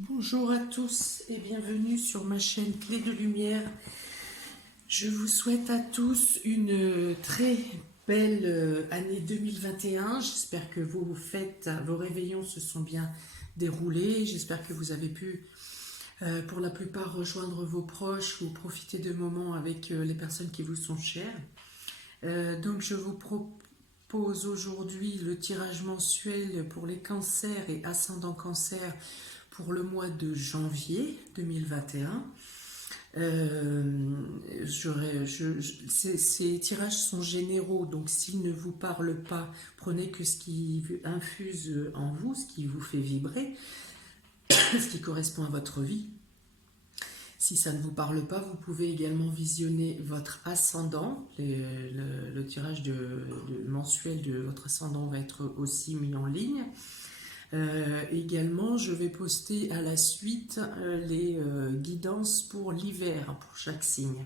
Bonjour à tous et bienvenue sur ma chaîne Clé de Lumière. Je vous souhaite à tous une très belle année 2021. J'espère que vos fêtes, vos réveillons se sont bien déroulés. J'espère que vous avez pu, pour la plupart, rejoindre vos proches ou profiter de moments avec les personnes qui vous sont chères. Donc je vous propose aujourd'hui le tirage mensuel pour les cancers et ascendants cancer pour le mois de janvier 2021. Ces tirages sont généraux, donc s'ils ne vous parlent pas, prenez que ce qui infuse en vous, ce qui vous fait vibrer, ce qui correspond à votre vie. Si ça ne vous parle pas, vous pouvez également visionner votre ascendant. Le tirage mensuel de votre ascendant va être aussi mis en ligne. Également, je vais poster à la suite les guidances pour l'hiver, pour chaque signe.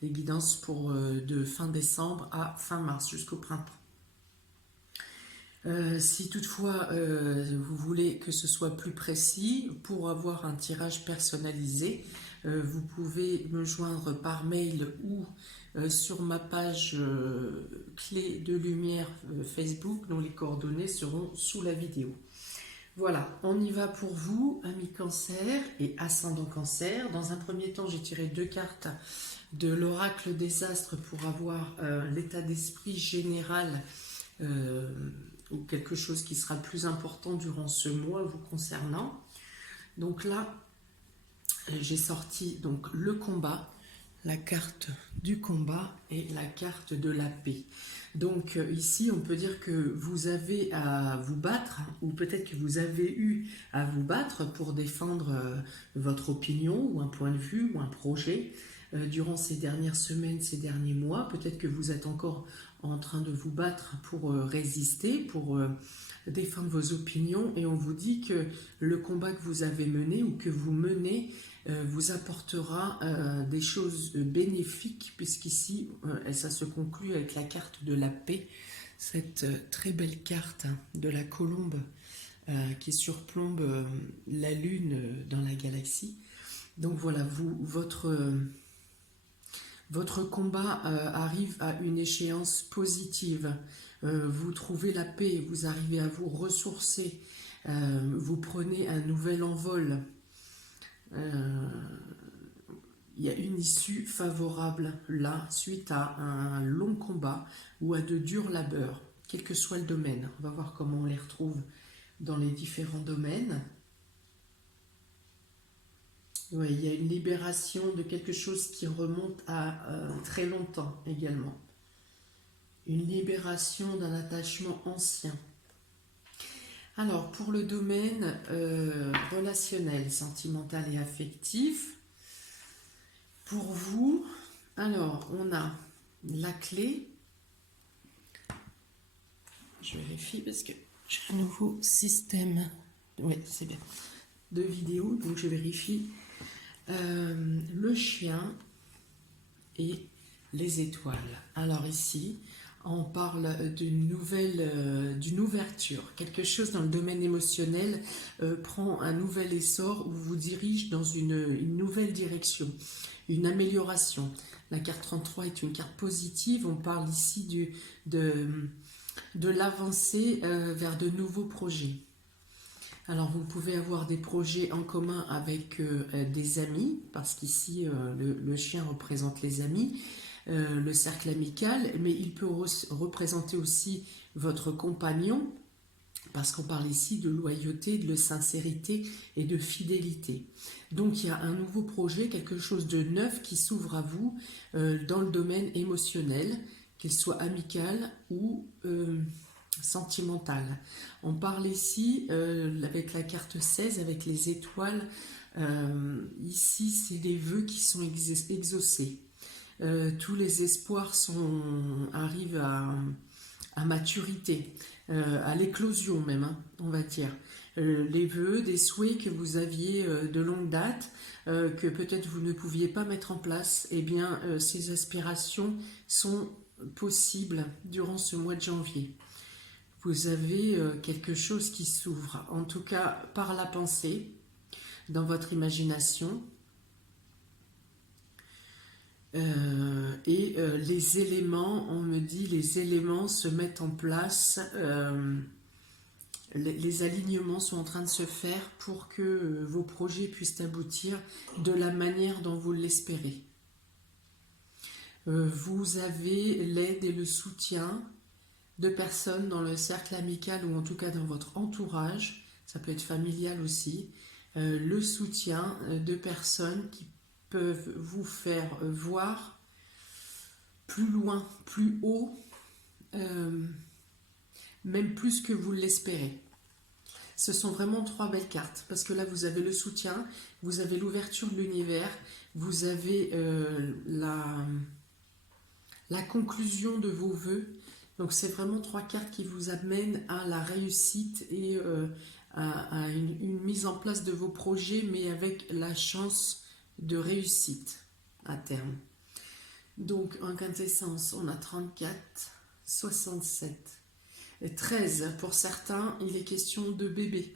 Les guidances de fin décembre à fin mars, jusqu'au printemps. Si toutefois vous voulez que ce soit plus précis, pour avoir un tirage personnalisé, vous pouvez me joindre par mail ou sur ma page Clé de Lumière Facebook, dont les coordonnées seront sous la vidéo. Voilà, on y va pour vous, amis cancer et ascendant cancer. Dans un premier temps, j'ai tiré 2 cartes de l'oracle des astres pour avoir l'état d'esprit général ou quelque chose qui sera le plus important durant ce mois vous concernant. Donc là, j'ai sorti donc le combat, la carte du combat et la carte de la paix. Donc ici, on peut dire que vous avez à vous battre, ou peut-être que vous avez eu à vous battre pour défendre votre opinion, ou un point de vue, ou un projet, durant ces dernières semaines, ces derniers mois. Peut-être que vous êtes encore en train de vous battre pour résister, pour défendre vos opinions, et on vous dit que le combat que vous avez mené, ou que vous menez, vous apportera des choses bénéfiques, puisqu'ici ça se conclut avec la carte de la paix, cette très belle carte de la colombe qui surplombe la lune dans la galaxie. Donc voilà, votre combat arrive à une échéance positive. Vous trouvez la paix, vous arrivez à vous ressourcer, vous prenez un nouvel envol. Il y a une issue favorable là, suite à un long combat ou à de durs labeurs, quel que soit le domaine. On va voir comment on les retrouve dans les différents domaines. Ouais, il y a une libération de quelque chose qui remonte à très longtemps également. Une libération d'un attachement ancien. Alors, pour le domaine relationnel, sentimental et affectif, pour vous, alors, on a la clé. Je vérifie parce que j'ai un nouveau système. Oui, c'est bien. De vidéo, donc je vérifie. Le chien et les étoiles. Alors ici, on parle d'une ouverture. Quelque chose dans le domaine émotionnel prend un nouvel essor ou vous dirige dans une nouvelle direction, une amélioration. La carte 33 est une carte positive. On parle ici de l'avancée vers de nouveaux projets. Alors vous pouvez avoir des projets en commun avec des amis, parce qu'ici le chien représente les amis, le cercle amical, mais il peut représenter aussi votre compagnon, parce qu'on parle ici de loyauté, de sincérité et de fidélité. Donc il y a un nouveau projet, quelque chose de neuf qui s'ouvre à vous dans le domaine émotionnel, qu'il soit amical ou sentimental. On parle ici avec la carte 16, avec les étoiles. Ici, c'est des vœux qui sont exaucés. Tous les espoirs arrivent à maturité, à l'éclosion même, hein, on va dire. Les vœux, des souhaits que vous aviez de longue date, que peut-être vous ne pouviez pas mettre en place, eh bien, ces aspirations sont possibles durant ce mois de janvier. Vous avez quelque chose qui s'ouvre, en tout cas par la pensée. dans votre imagination. Les éléments, on me dit, les éléments se mettent en place, les alignements sont en train de se faire pour que vos projets puissent aboutir de la manière dont vous l'espérez. Vous avez l'aide et le soutien de personnes dans le cercle amical ou en tout cas dans votre entourage, ça peut être familial aussi, le soutien de personnes qui peuvent vous faire voir plus loin, plus haut, même plus que vous l'espérez. Ce sont vraiment 3 belles cartes, parce que là vous avez le soutien, vous avez l'ouverture de l'univers, vous avez la conclusion de vos vœux. Donc c'est vraiment 3 cartes qui vous amènent à la réussite et à une mise en place de vos projets, mais avec la chance de réussite à terme. Donc en quintessence, on a 34, 67 et 13. Pour certains, il est question de bébé.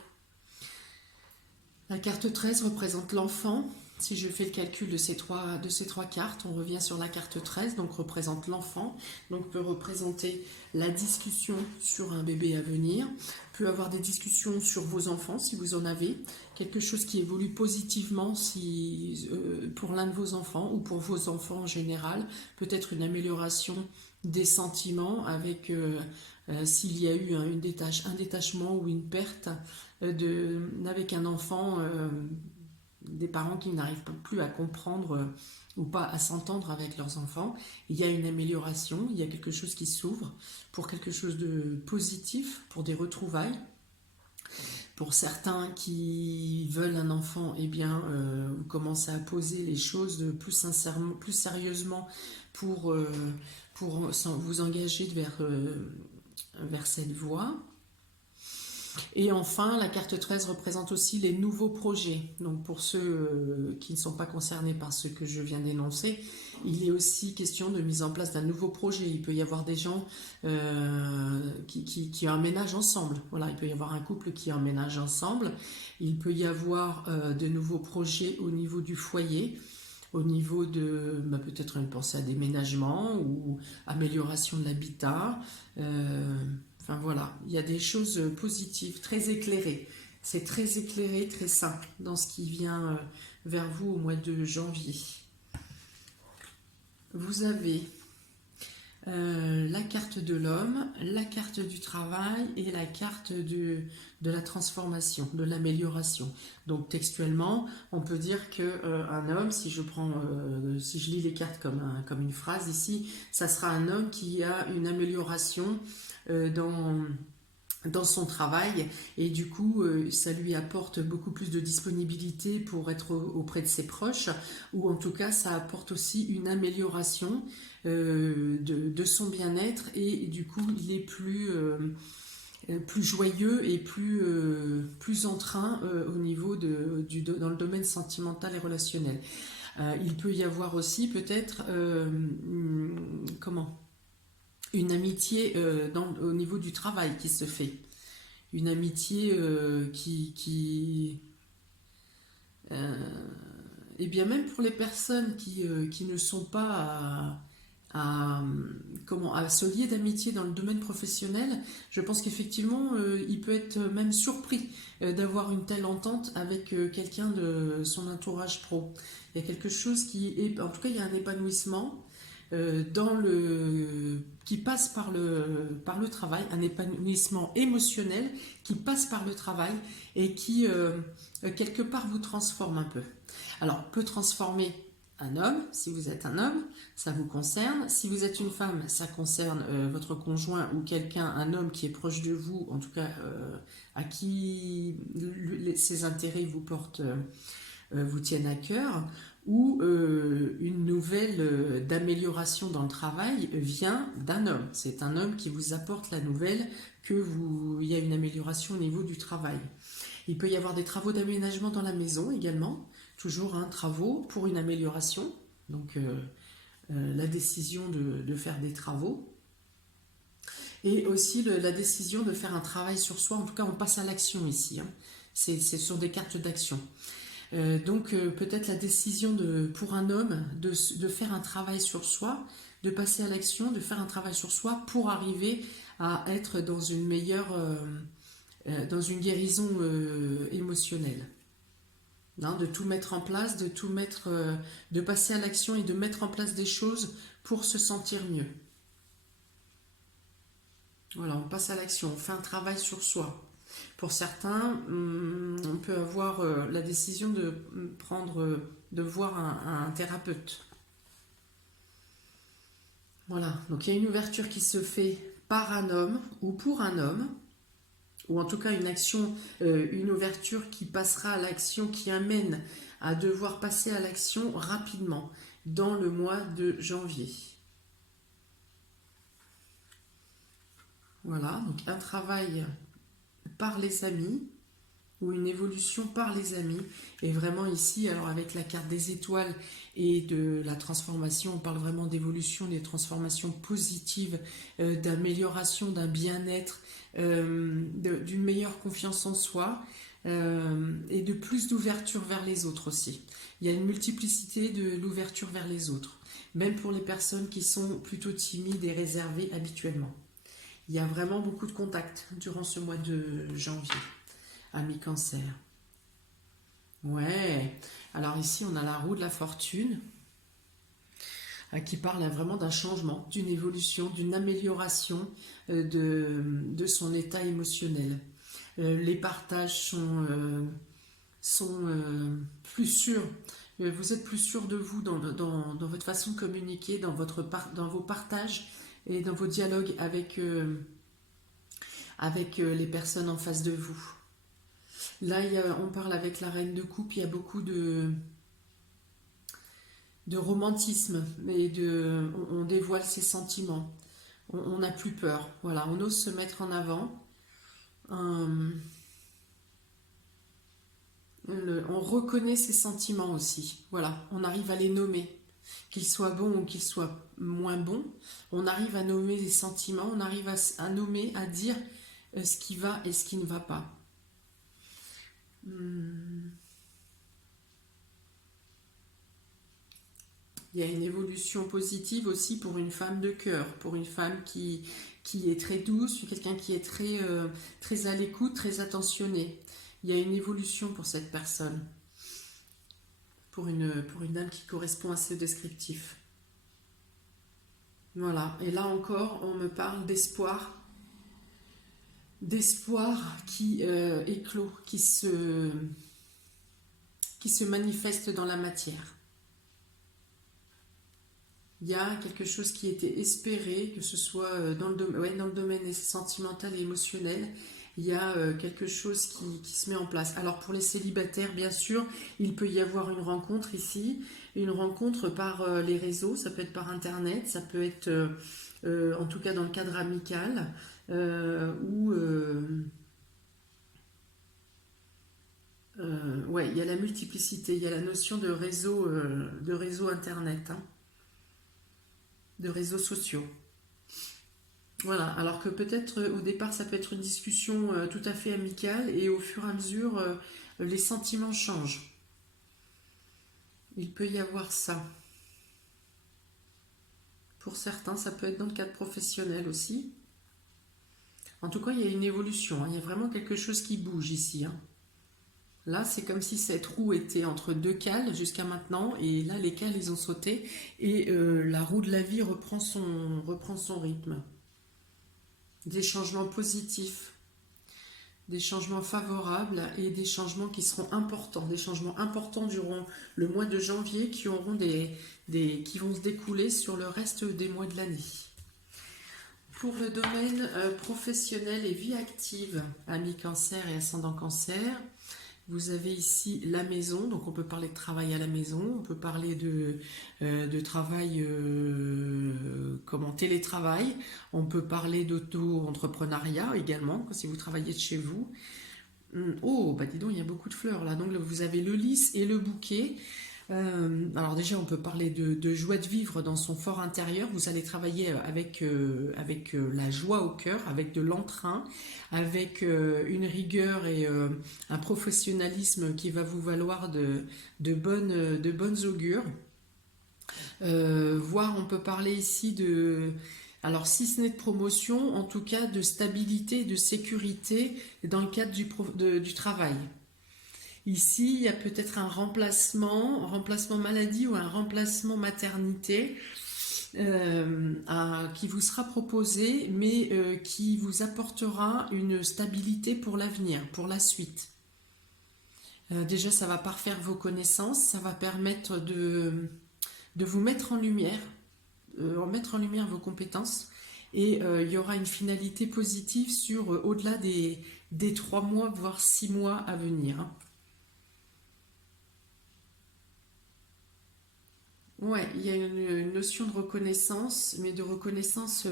La carte 13 représente l'enfant. Si je fais le calcul de ces trois cartes, on revient sur la carte 13, donc représente l'enfant, donc peut représenter la discussion sur un bébé à venir, peut avoir des discussions sur vos enfants si vous en avez, quelque chose qui évolue positivement pour l'un de vos enfants ou pour vos enfants en général, peut-être une amélioration des sentiments avec s'il y a eu un détachement ou une perte avec un enfant, des parents qui n'arrivent plus à comprendre ou pas à s'entendre avec leurs enfants, il y a une amélioration, il y a quelque chose qui s'ouvre pour quelque chose de positif, pour des retrouvailles. Pour certains qui veulent un enfant, eh bien, vous commencez à poser les choses plus sincèrement, plus sérieusement pour vous engager vers cette voie. Et enfin, la carte 13 représente aussi les nouveaux projets. Donc pour ceux qui ne sont pas concernés par ce que je viens d'énoncer, il est aussi question de mise en place d'un nouveau projet. Il peut y avoir des gens qui emménagent ensemble. Voilà, il peut y avoir un couple qui emménage ensemble. Il peut y avoir de nouveaux projets au niveau du foyer, au niveau de peut-être une pensée à déménagement ou amélioration de l'habitat. Enfin voilà, il y a des choses positives, très éclairées. C'est très éclairé, très simple dans ce qui vient vers vous au mois de janvier. Vous avez la carte de l'homme, la carte du travail et la carte de la transformation, de l'amélioration. Donc textuellement, on peut dire qu'un homme, si je lis les cartes comme une phrase ici, ça sera un homme qui a une amélioration dans son travail et du coup ça lui apporte beaucoup plus de disponibilité pour être auprès de ses proches, ou en tout cas ça apporte aussi une amélioration de son bien-être et du coup il est plus joyeux et plus en train au niveau dans le domaine sentimental et relationnel. Il peut y avoir aussi peut-être une amitié au niveau du travail qui se fait. Une amitié et bien même pour les personnes qui ne sont pas à se lier d'amitié dans le domaine professionnel, je pense qu'effectivement, il peut être même surpris d'avoir une telle entente avec quelqu'un de son entourage pro. Il y a quelque chose en tout cas, il y a un épanouissement qui passe par le travail, un épanouissement émotionnel qui passe par le travail et qui quelque part vous transforme un peu. Alors peut transformer un homme, si vous êtes un homme, ça vous concerne. Si vous êtes une femme, ça concerne votre conjoint ou un homme qui est proche de vous, en tout cas à qui ses intérêts vous tiennent à cœur. Ou une nouvelle d'amélioration dans le travail vient d'un homme. C'est un homme qui vous apporte la nouvelle qu'il y a une amélioration au niveau du travail. Il peut y avoir des travaux d'aménagement dans la maison également, toujours travaux pour une amélioration, donc la décision de faire des travaux. Et aussi la décision de faire un travail sur soi, en tout cas on passe à l'action ici. Ce sont des cartes d'action. Peut-être la décision pour un homme de faire un travail sur soi, de passer à l'action, de faire un travail sur soi pour arriver à être dans une meilleure, dans une guérison émotionnelle. Hein, de tout mettre en place, de passer à l'action et de mettre en place des choses pour se sentir mieux. Voilà, on passe à l'action, on fait un travail sur soi. Pour certains, on peut avoir la décision de voir un thérapeute. Voilà, donc il y a une ouverture qui se fait par un homme ou pour un homme, ou en tout cas une action, une ouverture qui passera à l'action, qui amène à devoir passer à l'action rapidement dans le mois de janvier. Voilà, donc un travail par les amis ou une évolution par les amis. Et vraiment ici, alors avec la carte des étoiles et de la transformation, on parle vraiment d'évolution, des transformations positives, d'amélioration, d'un bien-être, d'une meilleure confiance en soi et de plus d'ouverture vers les autres aussi. Il y a une multiplicité de l'ouverture vers les autres, même pour les personnes qui sont plutôt timides et réservées habituellement. Il y a vraiment beaucoup de contacts durant ce mois de janvier, amis Cancer. Ouais, alors ici on a la roue de la fortune qui parle vraiment d'un changement, d'une évolution, d'une amélioration de son état émotionnel. Les partages sont plus sûrs. Vous êtes plus sûr de vous dans votre façon de communiquer, dans vos partages et dans vos dialogues avec les personnes en face de vous. Là, on parle avec la reine de coupe, il y a beaucoup de romantisme, et on dévoile ses sentiments. On n'a plus peur, voilà, on ose se mettre en avant. On reconnaît ses sentiments aussi, voilà, on arrive à les nommer. Qu'ils soient bons ou qu'ils soient moins bons, on arrive à nommer les sentiments, on arrive à nommer, à dire ce qui va et ce qui ne va pas. Il y a une évolution positive aussi pour une femme de cœur, pour une femme qui est très douce, quelqu'un qui est très à l'écoute, très attentionné. Il y a une évolution pour cette personne, pour une dame qui correspond à ce descriptif. Voilà, et là encore, on me parle d'espoir qui éclot, qui se manifeste dans la matière. Il y a quelque chose qui était espéré, que ce soit dans le domaine sentimental et émotionnel, il y a quelque chose qui se met en place. Alors pour les célibataires, bien sûr, il peut y avoir une rencontre ici, une rencontre par les réseaux, ça peut être par internet, ça peut être en tout cas dans le cadre amical, ouais, il y a la multiplicité, il y a la notion de réseau internet, hein, de réseaux sociaux. Voilà, alors que peut-être au départ ça peut être une discussion tout à fait amicale et au fur et à mesure les sentiments changent. Il peut y avoir ça. Pour certains, ça peut être dans le cadre professionnel aussi. En tout cas, il y a une évolution, hein. Il y a vraiment quelque chose qui bouge ici, hein. Là, c'est comme si cette roue était entre deux cales jusqu'à maintenant, et là, les cales, ils ont sauté, et la roue de la vie reprend son rythme. Des changements positifs, des changements favorables et des changements qui seront importants, des changements importants durant le mois de janvier qui vont se découler sur le reste des mois de l'année. Pour le domaine professionnel et vie active, amis Cancer et ascendant Cancer, vous avez ici la maison, donc on peut parler de travail à la maison, on peut parler de travail comme en télétravail, on peut parler d'auto-entrepreneuriat également, si vous travaillez de chez vous. Oh, bah dis donc, il y a beaucoup de fleurs là, donc vous avez le lys et le bouquet. Alors déjà, on peut parler de joie de vivre dans son fort intérieur. Vous allez travailler avec la joie au cœur, avec de l'entrain, avec une rigueur et un professionnalisme qui va vous valoir de bonnes augures. Voire, on peut parler ici alors si ce n'est de promotion, en tout cas de stabilité et de sécurité dans le cadre du travail. Ici, il y a peut-être un remplacement maladie ou un remplacement maternité qui vous sera proposé, mais qui vous apportera une stabilité pour l'avenir, pour la suite. Déjà, ça va parfaire vos connaissances, ça va permettre de vous mettre en lumière vos compétences, et il y aura une finalité positive sur au-delà des 3 mois, voire 6 mois à venir. Hein. Ouais, il y a une notion de reconnaissance, mais de reconnaissance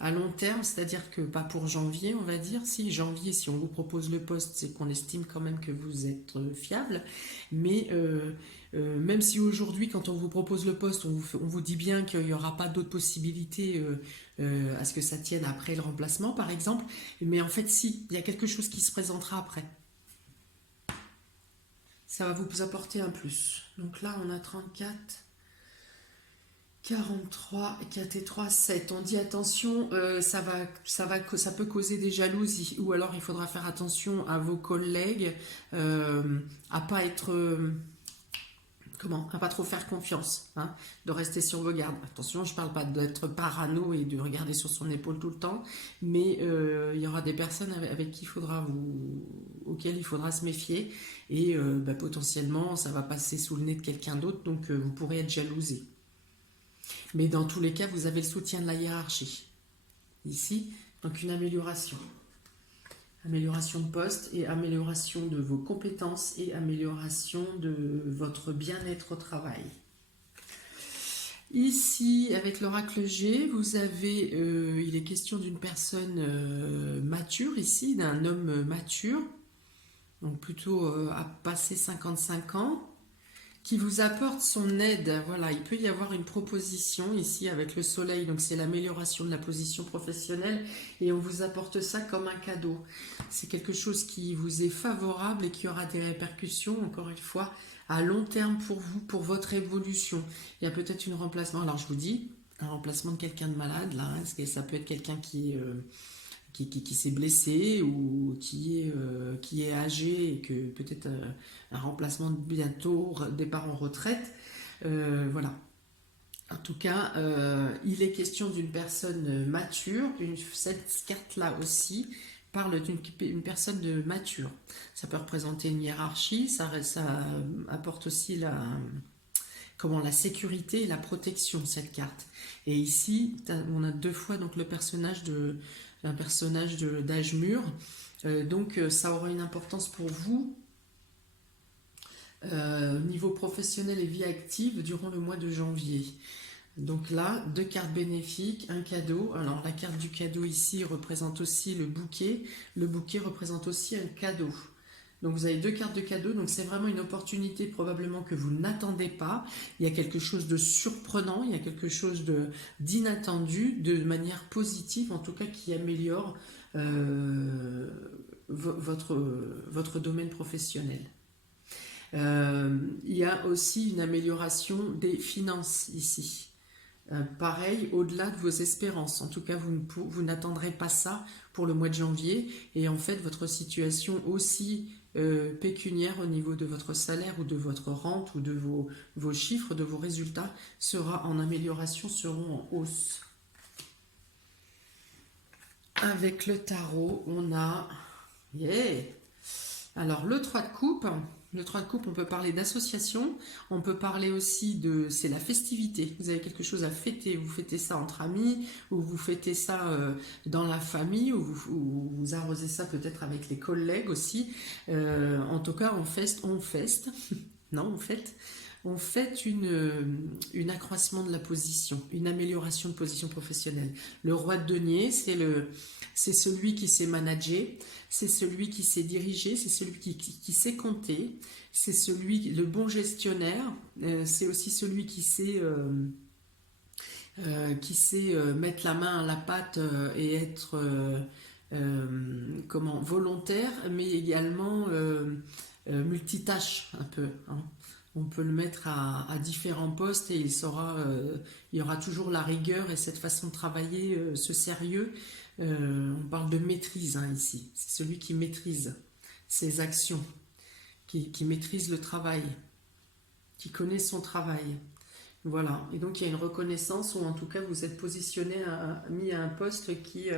à long terme, c'est-à-dire que pas pour janvier, on va dire. Si janvier, si on vous propose le poste, c'est qu'on estime quand même que vous êtes fiable. Mais même si aujourd'hui, quand on vous propose le poste, on vous dit bien qu'il n'y aura pas d'autres possibilités à ce que ça tienne après le remplacement, par exemple. Mais en fait, si, il y a quelque chose qui se présentera après. Ça va vous apporter un plus. Donc là, on a 34. 43, 4 et 3, 7. On dit attention, ça peut causer des jalousies. Ou alors il faudra faire attention à vos collègues, à pas être, à pas trop faire confiance, hein, de rester sur vos gardes. Attention, je parle pas d'être parano et de regarder sur son épaule tout le temps, mais il y aura des personnes avec qui auxquelles il faudra se méfier, et potentiellement ça va passer sous le nez de quelqu'un d'autre, donc vous pourrez être jalousé. Mais dans tous les cas, vous avez le soutien de la hiérarchie. Ici, donc une amélioration. Amélioration de poste et amélioration de vos compétences et amélioration de votre bien-être au travail. Ici, avec l'oracle G, vous avez, il est question d'une personne mature ici, d'un homme mature, donc plutôt à passer 55 ans, qui vous apporte son aide. Voilà, il peut y avoir une proposition ici avec le soleil, donc c'est l'amélioration de la position professionnelle, et on vous apporte ça comme un cadeau. C'est quelque chose qui vous est favorable et qui aura des répercussions, encore une fois, à long terme pour vous, pour votre évolution. Il y a peut-être un remplacement, alors je vous dis, un remplacement de quelqu'un de malade, là, parce que ça peut être quelqu'un qui s'est blessé ou qui est âgé et que peut-être un remplacement bientôt, départ en retraite. Voilà. En tout cas, il est question d'une personne mature. Cette carte-là aussi parle d'une personne de mature. Ça peut représenter une hiérarchie, ça apporte aussi la sécurité et la protection, cette carte. Et ici, on a 2 fois donc un personnage d'âge mûr. Donc ça aura une importance pour vous niveau professionnel et vie active durant le mois de janvier. Donc là, 2 cartes bénéfiques, un cadeau. Alors la carte du cadeau ici représente aussi le bouquet. Le bouquet représente aussi un cadeau. Donc vous avez 2 cartes de cadeau, donc c'est vraiment une opportunité probablement que vous n'attendez pas. Il y a quelque chose de surprenant, il y a quelque chose d'inattendu, de manière positive en tout cas, qui améliore votre domaine professionnel. Il y a aussi une amélioration des finances ici. Pareil, au-delà de vos espérances. En tout cas, vous n'attendrez pas ça pour le mois de janvier. Et en fait, votre situation aussi pécuniaire au niveau de votre salaire ou de votre rente ou de vos chiffres, de vos résultats, sera en amélioration, seront en hausse. Avec le tarot, on a... Yeah. Alors, le 3 de coupe... Le 3 de coupe, on peut parler d'association, on peut parler aussi c'est la festivité. Vous avez quelque chose à fêter, vous fêtez ça entre amis, ou vous fêtez ça dans la famille, ou vous arrosez ça peut-être avec les collègues aussi. En tout cas, on feste. Non, en fait une accroissement de la position, une amélioration de position professionnelle. Le roi de denier, c'est celui qui sait manager, c'est celui qui sait diriger, c'est celui qui sait compter, c'est le bon gestionnaire, c'est aussi celui qui sait mettre la main à la pâte et être volontaire, mais également multitâche un peu, hein. On peut le mettre à différents postes et il y aura toujours la rigueur et cette façon de travailler, ce sérieux. On parle de maîtrise hein, ici. C'est celui qui maîtrise ses actions, qui maîtrise le travail, qui connaît son travail. Voilà. Et donc il y a une reconnaissance ou en tout cas vous êtes positionné, mis à un poste qui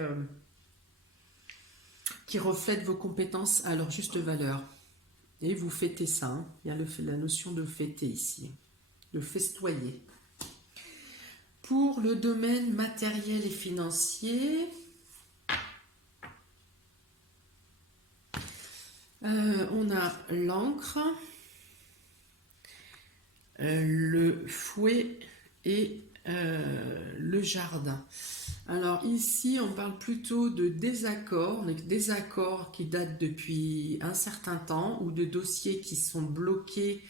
reflète vos compétences à leur juste valeur. Et vous fêtez ça, hein. Il y a la notion de fêter ici, de festoyer. Pour le domaine matériel et financier, on a l'encre, le fouet et le jardin. Alors ici, on parle plutôt de désaccords qui datent depuis un certain temps ou de dossiers qui sont bloqués.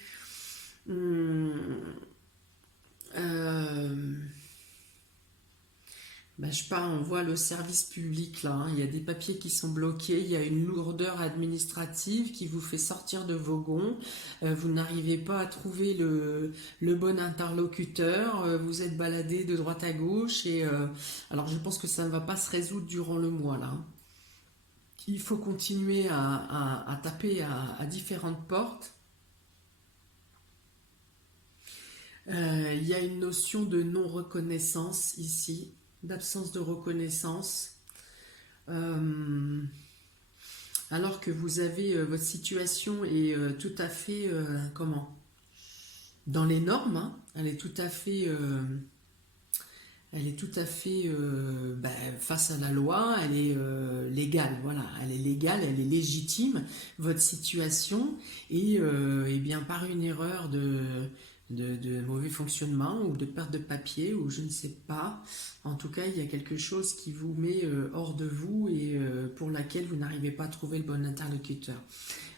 Je sais pas, on voit le service public là, hein. Il y a des papiers qui sont bloqués, il y a une lourdeur administrative qui vous fait sortir de vos gonds, vous n'arrivez pas à trouver le bon interlocuteur, vous êtes baladé de droite à gauche et alors je pense que ça ne va pas se résoudre durant le mois là, hein. Il faut continuer à taper à différentes portes. Il y a une notion de non-reconnaissance ici, d'absence de reconnaissance, alors que vous avez votre situation est tout à fait dans les normes, hein. Elle est tout à fait face à la loi, elle est légale, voilà, elle est légale, elle est légitime, votre situation, et bien par une erreur de mauvais fonctionnement ou de perte de papier ou je ne sais pas. En tout cas, il y a quelque chose qui vous met hors de vous et pour laquelle vous n'arrivez pas à trouver le bon interlocuteur.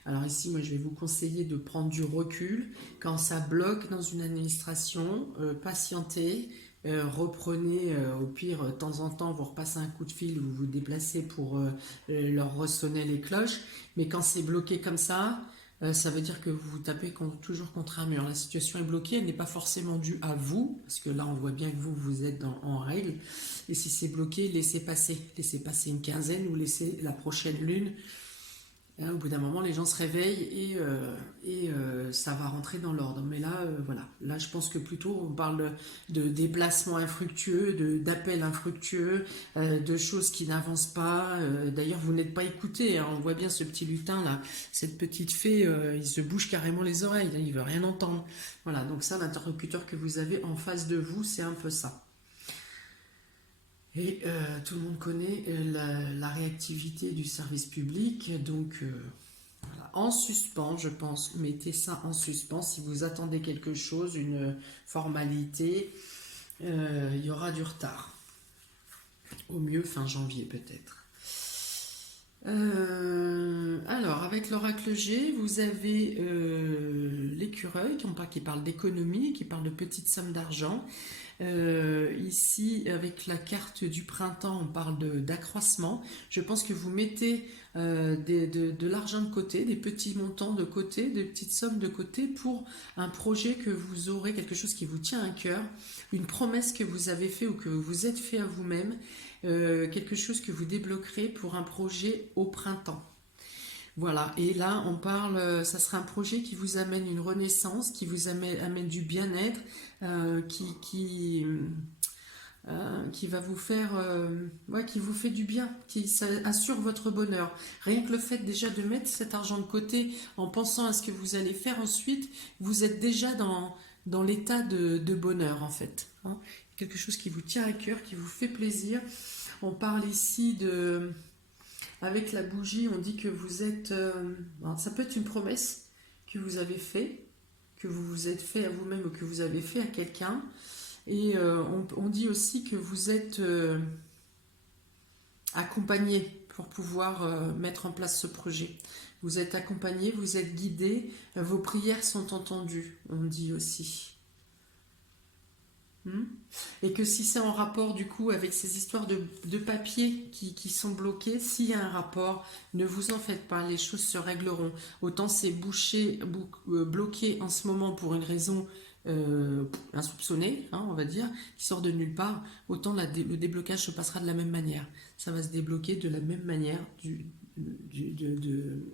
Alors ici, moi, je vais vous conseiller de prendre du recul. Quand ça bloque dans une administration, patientez, reprenez au pire, de temps en temps, vous repassez un coup de fil, vous vous déplacez pour leur ressonner les cloches. Mais quand c'est bloqué comme ça veut dire que vous vous tapez toujours contre un mur. La situation est bloquée, elle n'est pas forcément due à vous, parce que là on voit bien que vous êtes en règle. Et si c'est bloqué, laissez passer une quinzaine ou laissez la prochaine lune. Hein, au bout d'un moment, les gens se réveillent et ça va rentrer dans l'ordre. Mais là, voilà. Là, je pense que plutôt on parle de déplacements infructueux, d'appels infructueux, de choses qui n'avancent pas. D'ailleurs, vous n'êtes pas écouté, hein. On voit bien ce petit lutin là, cette petite fée, il se bouge carrément les oreilles, hein, il veut rien entendre. Voilà. Donc ça, l'interlocuteur que vous avez en face de vous, c'est un peu ça. Et tout le monde connaît la réactivité du service public, donc voilà. En suspens, je pense, mettez ça en suspens. Si vous attendez quelque chose, une formalité, il y aura du retard. Au mieux fin janvier peut-être. Alors, avec l'oracle G, vous avez l'écureuil qui parle d'économie, qui parle de petites sommes d'argent. Ici, avec la carte du printemps, on parle d'accroissement. Je pense que vous mettez de l'argent de côté, des petits montants de côté, des petites sommes de côté pour un projet que vous aurez, quelque chose qui vous tient à cœur, une promesse que vous avez fait ou que vous vous êtes fait à vous-même, quelque chose que vous débloquerez pour un projet au printemps. Voilà, et là on parle, ça sera un projet qui vous amène une renaissance, qui vous amène du bien-être, qui va vous faire, qui vous fait du bien, ça assure votre bonheur. Rien que le fait déjà de mettre cet argent de côté en pensant à ce que vous allez faire ensuite, vous êtes déjà dans l'état de bonheur en fait, hein. Quelque chose qui vous tient à cœur, qui vous fait plaisir. On parle ici avec la bougie, on dit que vous êtes... ça peut être une promesse que vous avez faite, que vous vous êtes fait à vous-même ou que vous avez fait à quelqu'un. Et on dit aussi que vous êtes accompagné pour pouvoir mettre en place ce projet. Vous êtes accompagné, vous êtes guidé, vos prières sont entendues, on dit aussi. Et que si c'est en rapport du coup avec ces histoires de papier qui sont bloqués, s'il y a un rapport, ne vous en faites pas, les choses se régleront. Autant c'est bloqué en ce moment pour une raison insoupçonnée, on va dire, qui sort de nulle part, autant le déblocage se passera de la même manière. Ça va se débloquer de la même manière, de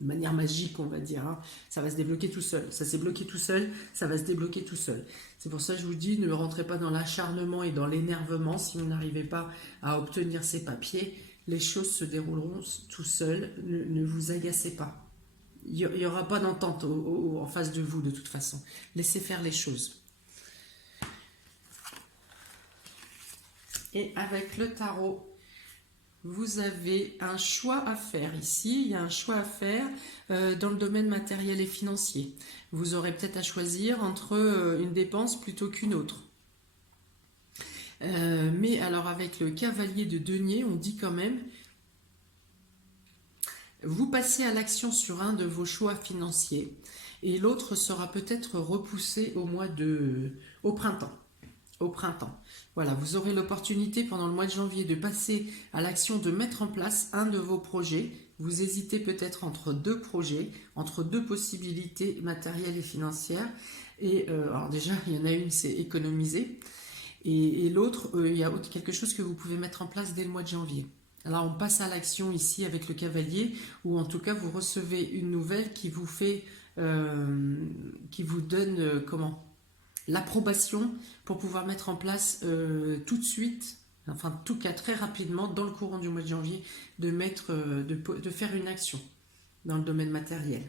manière magique, on va dire. Ça va se débloquer tout seul. Ça s'est bloqué tout seul, ça va se débloquer tout seul. C'est pour ça que je vous dis, ne rentrez pas dans l'acharnement et dans l'énervement. Si vous n'arrivez pas à obtenir ces papiers, les choses se dérouleront tout seules. Ne vous agacez pas. Il n'y aura pas d'entente en face de vous de toute façon. Laissez faire les choses. Et avec le tarot, vous avez un choix à faire ici. Il y a un choix à faire dans le domaine matériel et financier. Vous aurez peut-être à choisir entre une dépense plutôt qu'une autre. Mais alors avec le cavalier de denier, on dit quand même, vous passez à l'action sur un de vos choix financiers et l'autre sera peut-être repoussé au printemps. Au printemps. Voilà, vous aurez l'opportunité pendant le mois de janvier de passer à l'action de mettre en place un de vos projets. Vous hésitez peut-être entre deux projets, entre deux possibilités matérielles et financières. Et alors déjà, il y en a une, c'est économiser. Et l'autre, il y a quelque chose que vous pouvez mettre en place dès le mois de janvier. Alors on passe à l'action ici avec le cavalier, ou en tout cas vous recevez une nouvelle qui vous fait, qui vous donne l'approbation pour pouvoir mettre en place tout de suite, enfin en tout cas très rapidement dans le courant du mois de janvier, de faire une action dans le domaine matériel.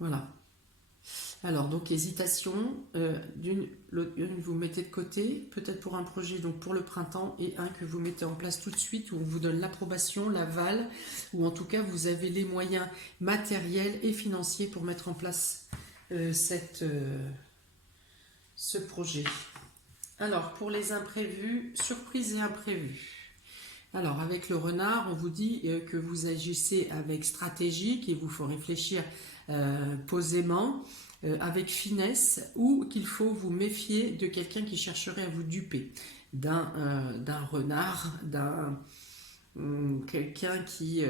Voilà. Alors, donc, hésitation, une, vous mettez de côté, peut-être pour un projet, donc pour le printemps, et un que vous mettez en place tout de suite, où on vous donne l'approbation, l'aval, ou en tout cas, vous avez les moyens matériels et financiers pour mettre en place ce projet. Alors, pour les imprévus, surprises et imprévus. Alors, avec le renard, on vous dit que vous agissez avec stratégie, qu'il vous faut réfléchir posément, avec finesse, ou qu'il faut vous méfier de quelqu'un qui chercherait à vous duper, d'un renard, d'un quelqu'un qui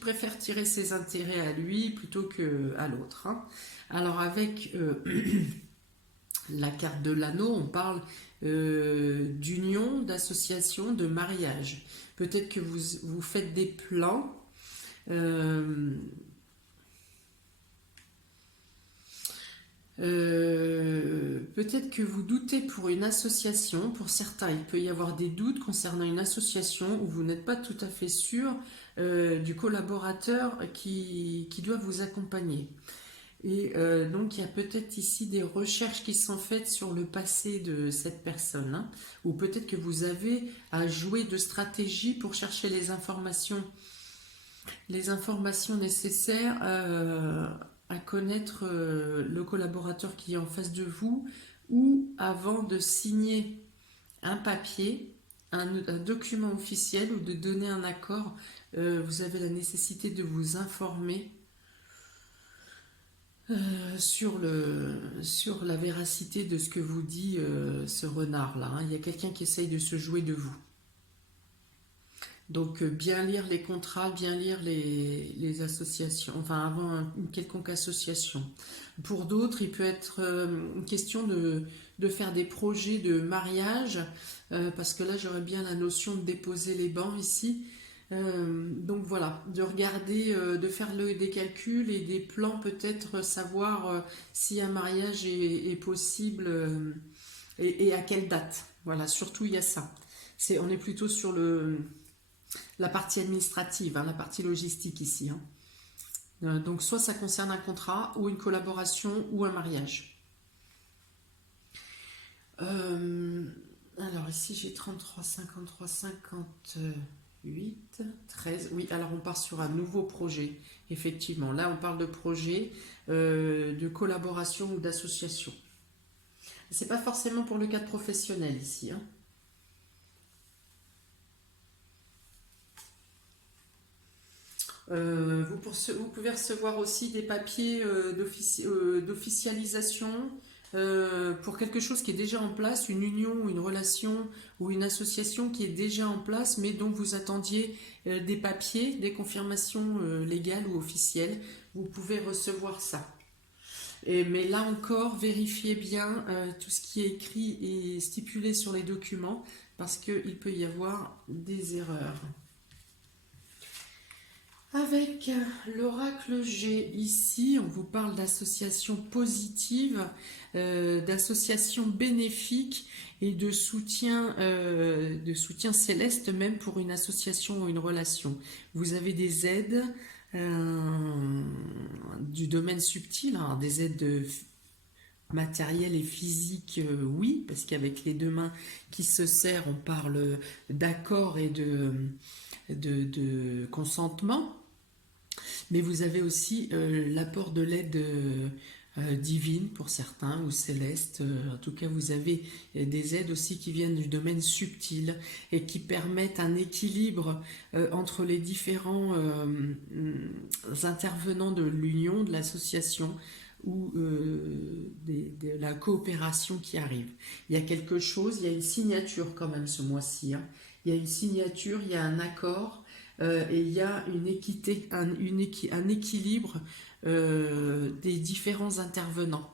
préfère tirer ses intérêts à lui plutôt qu'à l'autre. Alors avec la carte de l'anneau, on parle d'union, d'association, de mariage. Peut-être que vous faites des plans. Peut-être que vous doutez pour une association. Pour certains, il peut y avoir des doutes concernant une association où vous n'êtes pas tout à fait sûr du collaborateur qui doit vous accompagner. Et donc il y a peut-être ici des recherches qui sont faites sur le passé de cette personne, ou peut-être que vous avez à jouer de stratégie pour chercher les informations nécessaires à connaître le collaborateur qui est en face de vous, ou avant de signer un papier, un document officiel, ou de donner un accord, vous avez la nécessité de vous informer sur la véracité de ce que vous dit ce renard-là. Il y a quelqu'un qui essaye de se jouer de vous. Donc bien lire les contrats, bien lire les associations, enfin avant une quelconque association. Pour d'autres, il peut être une question de faire des projets de mariage, parce que là j'aurais bien la notion de déposer les bancs ici. Donc voilà, de regarder, de faire des calculs et des plans, peut-être savoir si un mariage est possible et à quelle date. Voilà, surtout il y a ça. On est plutôt sur la partie administrative, la partie logistique ici. Donc soit ça concerne un contrat ou une collaboration ou un mariage. Alors ici j'ai 33, 53, 58. 8, 13. Oui, alors on part sur un nouveau projet, effectivement. Là, on parle de projet, de collaboration ou d'association. C'est pas forcément pour le cadre professionnel ici, hein. Vous pouvez recevoir aussi des papiers d'officialisation pour quelque chose qui est déjà en place, une union, une relation ou une association qui est déjà en place, mais dont vous attendiez des papiers, des confirmations légales ou officielles. Vous pouvez recevoir ça. Mais là encore, vérifiez bien tout ce qui est écrit et stipulé sur les documents parce qu'il peut y avoir des erreurs. Avec l'oracle G, ici, on vous parle d'associations positives, d'associations bénéfiques et de soutien céleste, même pour une association ou une relation. Vous avez des aides du domaine subtil, hein, des aides matérielles et physiques, oui, parce qu'avec les deux mains qui se serrent, on parle d'accord et de consentement. Mais vous avez aussi l'apport de l'aide divine pour certains ou céleste. En tout cas, vous avez des aides aussi qui viennent du domaine subtil et qui permettent un équilibre entre les différents intervenants de l'union, de l'association ou de la coopération qui arrive. Il y a quelque chose, il y a une signature quand même ce mois-ci, hein. Il y a une signature, il y a un accord. Et il y a une équité, un équilibre des différents intervenants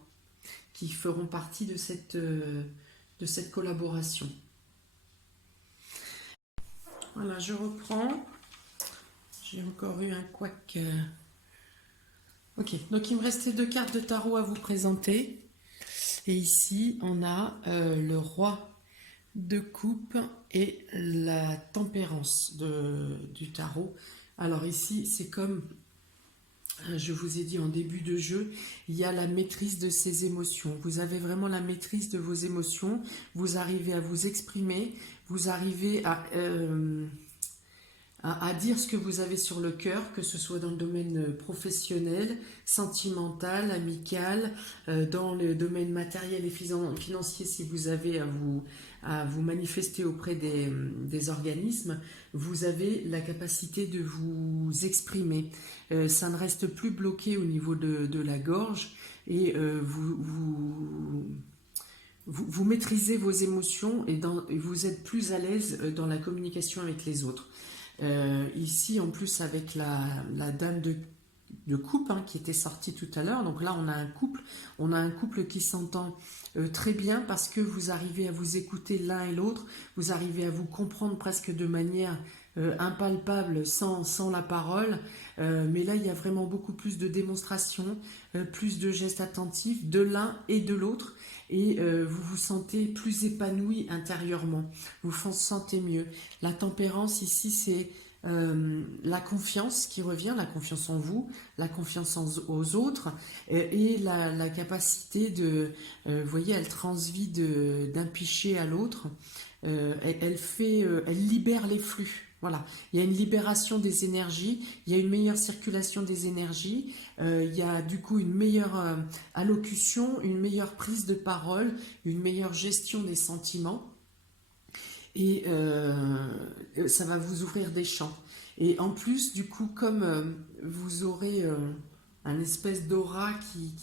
qui feront partie de cette collaboration. Voilà, je reprends. J'ai encore eu un couac. Ok, donc il me restait 2 cartes de tarot à vous présenter. Et ici, on a le roi de coupe et la tempérance du tarot. Alors ici, c'est comme je vous ai dit en début de jeu, il y a la maîtrise de ses émotions. Vous avez vraiment la maîtrise de vos émotions. Vous arrivez à vous exprimer. Vous arrivez à dire ce que vous avez sur le cœur, que ce soit dans le domaine professionnel, sentimental, amical, dans le domaine matériel et financier si vous avez à vous manifester auprès des organismes, vous avez la capacité de vous exprimer. Ça ne reste plus bloqué au niveau de la gorge et vous maîtrisez vos émotions et vous êtes plus à l'aise dans la communication avec les autres. Ici, en plus, avec la dame de coupe hein, qui était sortie tout à l'heure. Donc là, on a un couple qui s'entend très bien parce que vous arrivez à vous écouter l'un et l'autre. Vous arrivez à vous comprendre presque de manière impalpable sans la parole. Mais là, il y a vraiment beaucoup plus de démonstrations, plus de gestes attentifs de l'un et de l'autre. Et vous vous sentez plus épanoui intérieurement, vous vous sentez mieux. La tempérance ici, c'est la confiance qui revient, la confiance en vous, la confiance aux autres et la capacité vous voyez, elle transvit d'un pichet à l'autre, elle libère les flux. Voilà, il y a une libération des énergies, il y a une meilleure circulation des énergies, il y a du coup une meilleure allocution, une meilleure prise de parole, une meilleure gestion des sentiments et ça va vous ouvrir des champs. Et en plus, du coup, comme vous aurez un espèce d'aura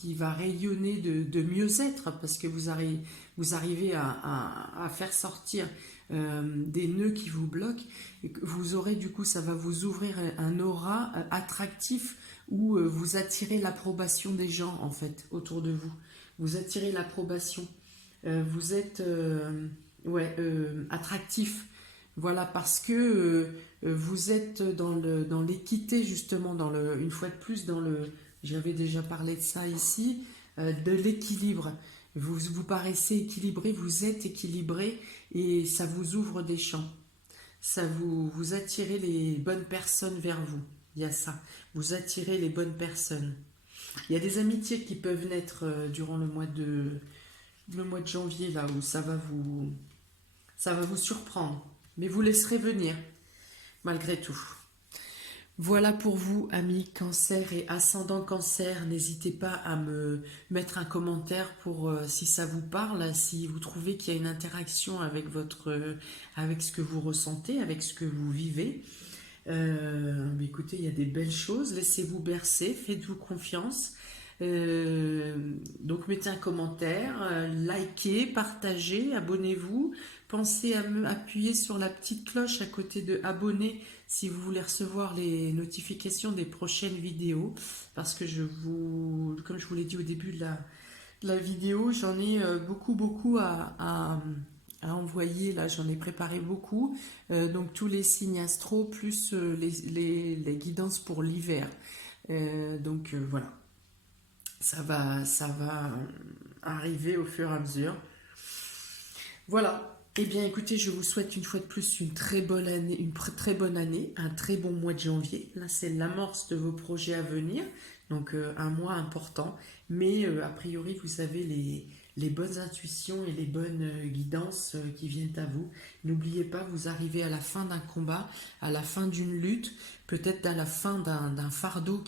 qui va rayonner de mieux-être parce que vous arrivez à faire sortir des nœuds qui vous bloquent, et vous aurez du coup, ça va vous ouvrir un aura attractif où vous attirez l'approbation des gens en fait autour de vous. Vous attirez l'approbation. Vous êtes attractif. Voilà, parce que vous êtes dans l'équité justement, une fois de plus j'avais déjà parlé de ça ici, de l'équilibre. Vous paraissez équilibré, vous êtes équilibré et ça vous ouvre des champs. Ça vous attirez les bonnes personnes vers vous. Il y a ça. Vous attirez les bonnes personnes. Il y a des amitiés qui peuvent naître durant le mois de janvier, là où ça va vous surprendre. Mais vous laisserez venir. malgré tout. Voilà pour vous, amis cancer et ascendant cancer. N'hésitez pas à me mettre un commentaire pour si ça vous parle, si vous trouvez qu'il y a une interaction avec avec ce que vous ressentez, avec ce que vous vivez. Mais écoutez, il y a des belles choses. Laissez-vous bercer, faites-vous confiance. Donc mettez un commentaire, likez, partagez, abonnez-vous. Pensez à me appuyer sur la petite cloche à côté de abonner si vous voulez recevoir les notifications des prochaines vidéos. Parce que comme je vous l'ai dit au début de la vidéo, j'en ai beaucoup à envoyer. Là, j'en ai préparé beaucoup. Donc tous les signes astro plus les guidances pour l'hiver. Voilà. Ça va arriver au fur et à mesure. Voilà. Eh bien, écoutez, je vous souhaite une fois de plus une très bonne année, un très bon mois de janvier. Là, c'est l'amorce de vos projets à venir, donc un mois important. Mais a priori, vous avez les bonnes intuitions et les bonnes guidances qui viennent à vous. N'oubliez pas, vous arrivez à la fin d'un combat, à la fin d'une lutte, peut-être à la fin d'un fardeau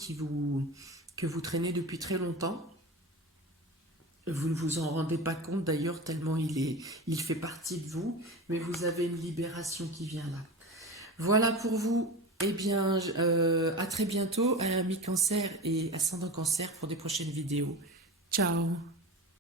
que vous traînez depuis très longtemps. Vous ne vous en rendez pas compte d'ailleurs tellement il fait partie de vous, mais vous avez une libération qui vient là. Voilà pour vous. Eh bien, à très bientôt, à ami cancer et ascendant cancer pour des prochaines vidéos. Ciao!